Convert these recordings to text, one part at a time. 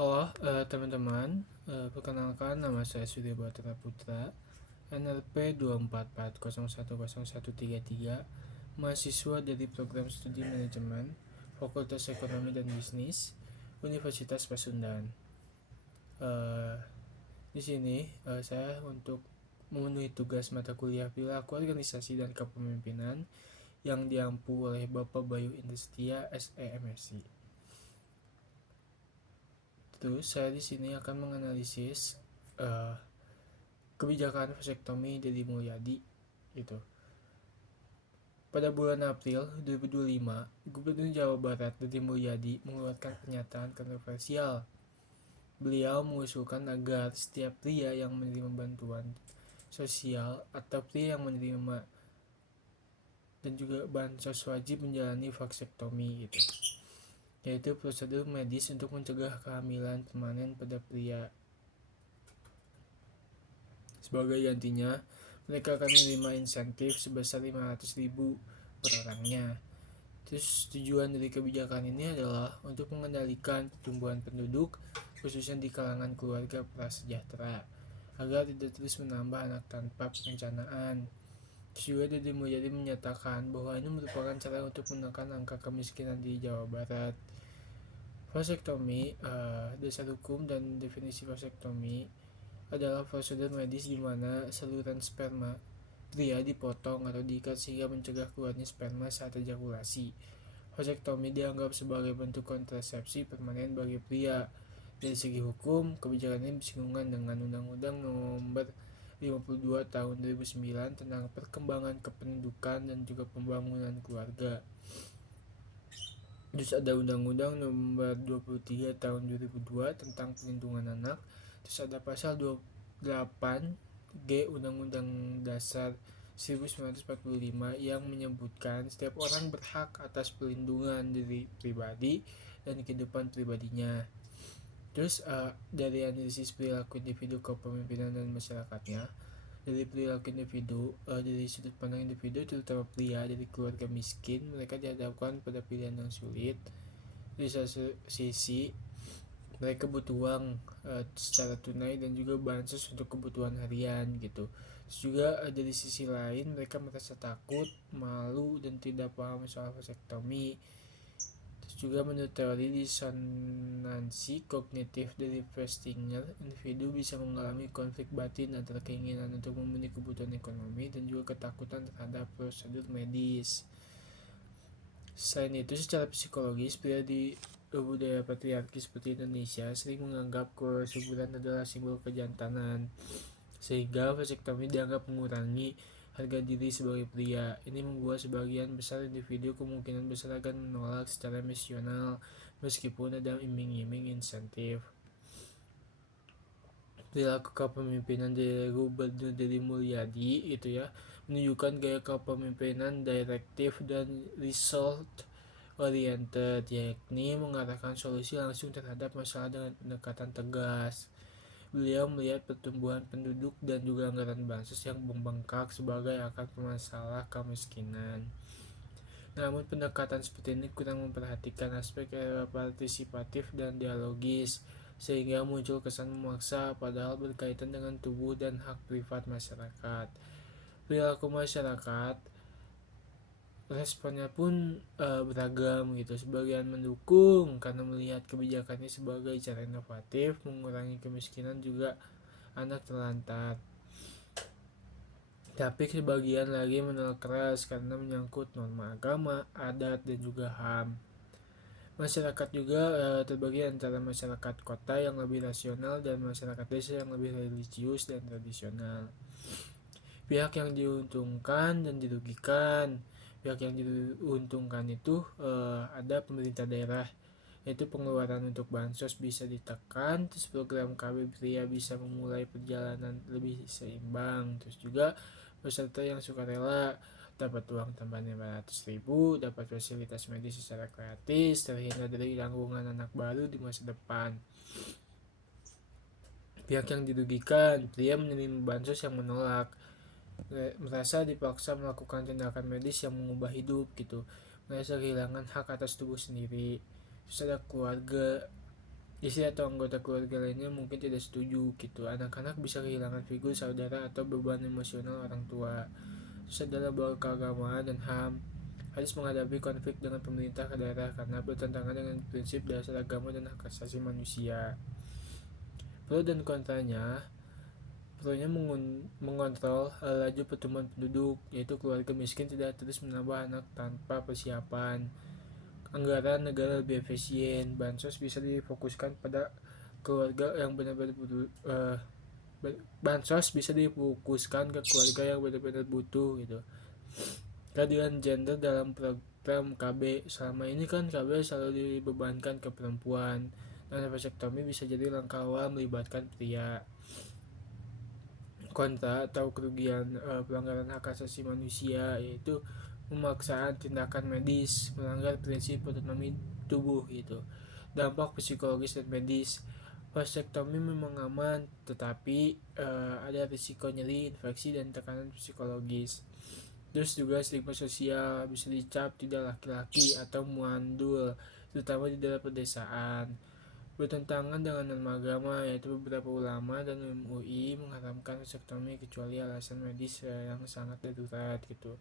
Halo teman-teman, perkenalkan nama saya Surya Batara Putra, NRP 244010133, mahasiswa dari program studi manajemen, Fakultas Ekonomi dan Bisnis, Universitas Pasundan. Di sini saya untuk memenuhi tugas mata kuliah perilaku organisasi dan kepemimpinan yang diampu oleh Bapak Bayu Indristia SEMSI. Terus saya di sini akan menganalisis kebijakan vasektomi Deddy Mulyadi gitu. Pada bulan April 2025, Gubernur Jawa Barat Deddy Mulyadi mengeluarkan pernyataan kontroversial. Beliau mengusulkan agar setiap pria yang menerima bantuan sosial atau pria yang menerima dan juga bansos wajib menjalani vasektomi gitu, yaitu prosedur medis untuk mencegah kehamilan permanen pada pria. Sebagai gantinya, mereka akan menerima insentif sebesar 500.000 per orangnya. Terus tujuan dari kebijakan ini adalah untuk mengendalikan pertumbuhan penduduk, khususnya di kalangan keluarga prasejahtera, agar tidak terus menambah anak tanpa perencanaan. Terus juga Deddy Mulyadi menyatakan bahwa ini merupakan cara untuk menekan angka kemiskinan di Jawa Barat. Vasektomi, dasar hukum dan definisi vasektomi adalah prosedur medis di mana saluran sperma pria dipotong atau diikat sehingga mencegah keluarnya sperma saat ejakulasi. Vasektomi dianggap sebagai bentuk kontrasepsi permanen bagi pria. Dari segi hukum, kebijakan ini bersinggungan dengan Undang-Undang Nomor 52 Tahun 2009 tentang perkembangan kependudukan dan juga pembangunan keluarga. Terus ada Undang-Undang Nomor 23 Tahun 2002 tentang perlindungan anak. Terus ada pasal 28G Undang-Undang Dasar 1945 yang menyebutkan setiap orang berhak atas perlindungan diri pribadi dan kehidupan pribadinya. Terus dari analisis perilaku individu, kepemimpinan dan masyarakatnya, dari perilaku individu, dari sudut pandang individu terutama pria dari keluarga miskin, mereka dihadapkan pada pilihan yang sulit. Di satu sisi mereka butuh uang secara tunai dan juga bansos untuk kebutuhan harian gitu. Terus juga dari sisi lain mereka merasa takut, malu dan tidak paham soal vasektomi. Terus juga menurut teori disonansi kognitif dari Festinger, individu bisa mengalami konflik batin antara keinginan untuk memenuhi kebutuhan ekonomi dan juga ketakutan terhadap prosedur medis. Selain itu, secara psikologis, pria di budaya patriarki seperti Indonesia sering menganggap kesuburan adalah simbol kejantanan, sehingga vasektomi dianggap mengurangi harga diri sebagai pria. Ini membuat sebagian besar individu kemungkinan besar akan menolak secara emosional meskipun ada iming-iming insentif. Perilaku kepemimpinan dari Gubernur Deddy Mulyadi itu ya menunjukkan gaya kepemimpinan direktif dan result oriented, yakni mengarahkan solusi langsung terhadap masalah dengan pendekatan tegas. Beliau melihat pertumbuhan penduduk dan juga anggaran bansos yang membengkak sebagai akar masalah kemiskinan. Namun pendekatan seperti ini kurang memperhatikan aspek partisipatif dan dialogis, sehingga muncul kesan memaksa padahal berkaitan dengan tubuh dan hak privat masyarakat. Perilaku masyarakat responnya pun beragam gitu. Sebagian mendukung karena melihat kebijakannya sebagai cara inovatif mengurangi kemiskinan juga anak terlantar. Tapi sebagian lagi menolak keras karena menyangkut norma agama, adat dan juga HAM. Masyarakat juga terbagi antara masyarakat kota yang lebih rasional dan masyarakat desa yang lebih religius dan tradisional. Pihak yang diuntungkan dan dirugikan. Pihak yang diuntungkan itu ada pemerintah daerah, yaitu pengeluaran untuk bansos bisa ditekan, terus program KB pria bisa memulai perjalanan lebih seimbang, terus juga peserta yang sukarela dapat uang tambahan 500.000, dapat fasilitas medis secara gratis, terhindar dari gangguan anak baru di masa depan. Pihak yang dirugikan, pria menerima bansos yang menolak, merasa dipaksa melakukan tindakan medis yang mengubah hidup gitu, merasa kehilangan hak atas tubuh sendiri. Terus ada keluarga Istri atau anggota keluarga lainnya mungkin tidak setuju gitu. Anak-anak bisa kehilangan figur saudara atau beban emosional orang tua. Terus adalah bahwa keagamaan dan HAM harus menghadapi konflik dengan pemerintah daerah karena bertentangan dengan prinsip dasar agama dan hak asasi manusia. Pro dan kontranya, pronya mengontrol laju pertumbuhan penduduk, yaitu keluarga miskin tidak terus menambah anak tanpa persiapan. Anggaran negara lebih efisien, bansos bisa difokuskan pada keluarga yang benar-benar butuh. Bansos bisa difokuskan ke keluarga yang benar-benar butuh gitu. Keadilan gender dalam program KB, selama ini kan KB selalu dibebankan ke perempuan, dan vasektomi bisa jadi langkah awal melibatkan pria. Kontra atau kerugian pelanggaran hak asasi manusia, yaitu pemaksaan tindakan medis melanggar prinsip otonomi tubuh gitu. Dampak psikologis dan medis, vasektomi memang aman, tetapi ada risiko nyeri, infeksi, dan tekanan psikologis. Terus juga stigma sosial, bisa dicap tidak laki-laki atau muandul, terutama di dalam pedesaan. Bertentangan dengan norma agama, yaitu beberapa ulama dan MUI mengharamkan vasektomi kecuali alasan medis yang sangat darurat gitu.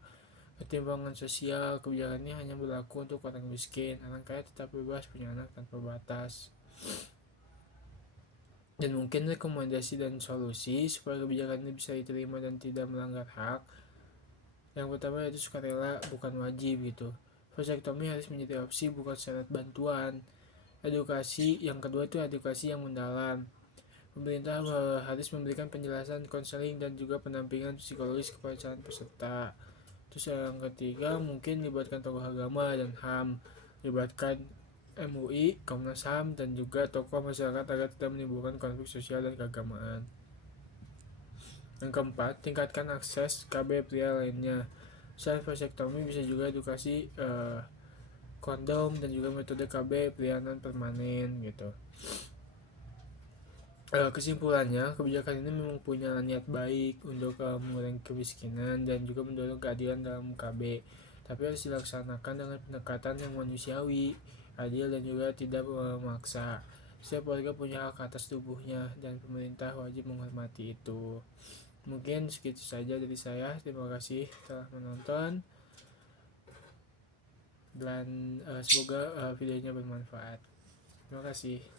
Ketimpangan sosial, kebijakannya hanya berlaku untuk orang miskin, orang kaya tetap bebas punya anak tanpa batas. Dan mungkin rekomendasi dan solusi supaya kebijakan ini bisa diterima dan tidak melanggar hak. Yang pertama yaitu sukarela, bukan wajib gitu. Vasektomi harus menjadi opsi, bukan syarat bantuan. Edukasi, yang kedua itu edukasi yang mendalam. Pemerintah harus memberikan penjelasan, konseling, dan juga pendampingan psikologis kepada calon peserta. Terus yang ketiga mungkin libatkan tokoh agama dan HAM, libatkan MUI, Komnas HAM, dan juga tokoh masyarakat agar tidak menimbulkan konflik sosial dan keagamaan. Yang keempat, tingkatkan akses KB pria lainnya. Selain vasektomi bisa juga edukasi kondom dan juga metode KB pria non permanen gitu. Kesimpulannya, kebijakan ini memang punya niat baik untuk mengurangi kemiskinan dan juga mendorong keadilan dalam KB, tapi harus dilaksanakan dengan pendekatan yang manusiawi, adil, dan juga tidak memaksa. Setiap warga punya hak atas tubuhnya dan pemerintah wajib menghormati itu. Mungkin segitu saja dari saya. Terima kasih telah menonton dan semoga videonya bermanfaat. Terima kasih.